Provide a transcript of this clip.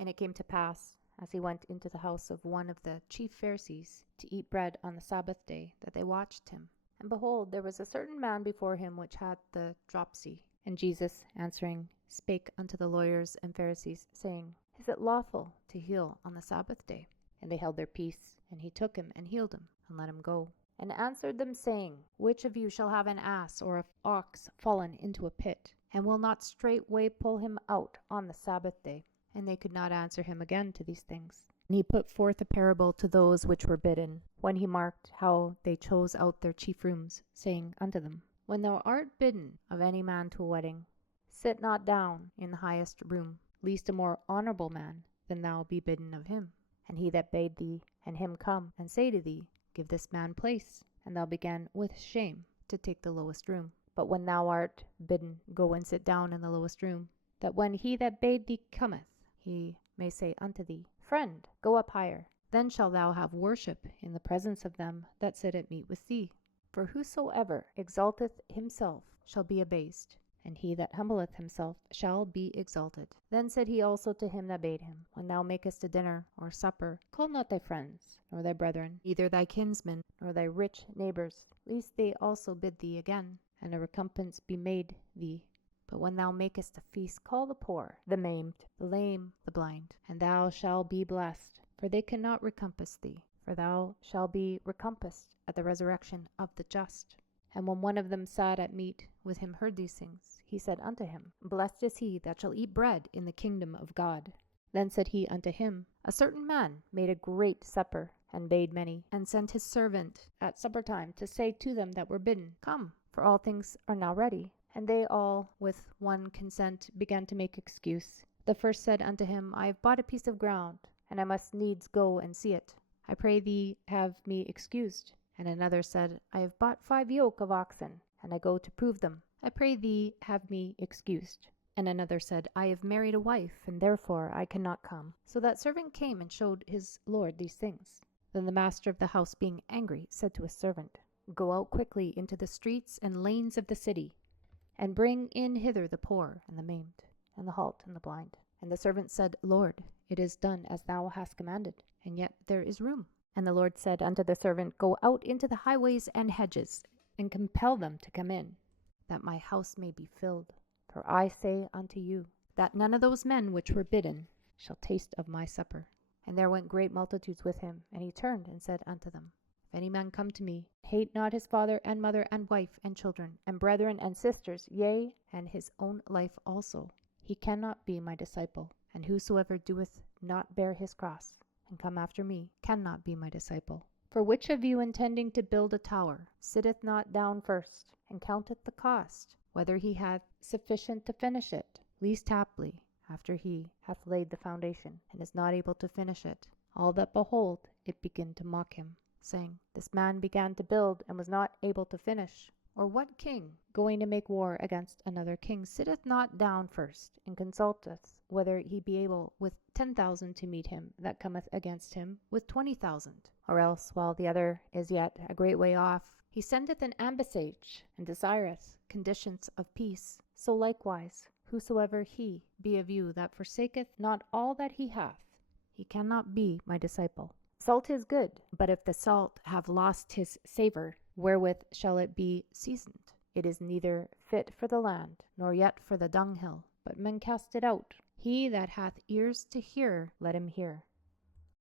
And it came to pass, as he went into the house of one of the chief Pharisees to eat bread on the Sabbath day, that they watched him. And behold, there was a certain man before him which had the dropsy. And Jesus, answering, spake unto the lawyers and Pharisees, saying, Is it lawful to heal on the Sabbath day? And they held their peace. And he took him and healed him, and let him go. And answered them, saying, Which of you shall have an ass or an ox fallen into a pit, and will not straightway pull him out on the Sabbath day? And they could not answer him again to these things. And he put forth a parable to those which were bidden, when he marked how they chose out their chief rooms, saying unto them, When thou art bidden of any man to a wedding, sit not down in the highest room, lest a more honourable man than thou be bidden of him. And he that bade thee and him come and say to thee, Give this man place, and thou began with shame to take the lowest room. But when thou art bidden, go and sit down in the lowest room, that when he that bade thee cometh, he may say unto thee, Friend, go up higher. Then shalt thou have worship in the presence of them that sit at meat with thee. For whosoever exalteth himself shall be abased, and he that humbleth himself shall be exalted. Then said he also to him that bade him, When thou makest a dinner or supper, call not thy friends, nor thy brethren, neither thy kinsmen, nor thy rich neighbours, lest they also bid thee again, and a recompense be made thee. But when thou makest a feast, call the poor, the maimed, the lame, the blind, and thou shalt be blessed, for they cannot recompense thee, for thou shalt be recompensed at the resurrection of the just. And when one of them sat at meat with him heard these things, he said unto him, Blessed is he that shall eat bread in the kingdom of God. Then said he unto him, A certain man made a great supper, and bade many, and sent his servant at supper time to say to them that were bidden, Come, for all things are now ready. And they all with one consent began to make excuse. The first said unto him, I have bought a piece of ground, and I must needs go and see it. I pray thee have me excused. And another said, I have bought 5 yoke of oxen, and I go to prove them. I pray thee have me excused. And another said, I have married a wife, and therefore I cannot come. So that servant came and showed his lord these things. Then the master of the house, being angry, said to his servant, Go out quickly into the streets and lanes of the city, and bring in hither the poor, and the maimed, and the halt, and the blind. And the servant said, Lord, it is done as thou hast commanded, and yet there is room. And the Lord said unto the servant, Go out into the highways and hedges, and compel them to come in, that my house may be filled. For I say unto you, that none of those men which were bidden shall taste of my supper. And there went great multitudes with him, and he turned and said unto them, If any man come to me, hate not his father and mother and wife and children and brethren and sisters, yea, and his own life also, he cannot be my disciple. And whosoever doeth not bear his cross, and come after me, cannot be my disciple. For which of you intending to build a tower, sitteth not down first, and counteth the cost, whether he hath sufficient to finish it? Lest haply, after he hath laid the foundation, and is not able to finish it, all that behold it begin to mock him, saying, This man began to build, and was not able to finish. Or what king, going to make war against another king, sitteth not down first, and consulteth whether he be able with 10,000 to meet him that cometh against him with 20,000? Or else, while the other is yet a great way off, he sendeth an ambassage, and desireth conditions of peace. So likewise, whosoever he be of you that forsaketh not all that he hath, he cannot be my disciple. Salt is good, but if the salt have lost his savour, wherewith shall it be seasoned? It is neither fit for the land, nor yet for the dunghill, but men cast it out. He that hath ears to hear, let him hear.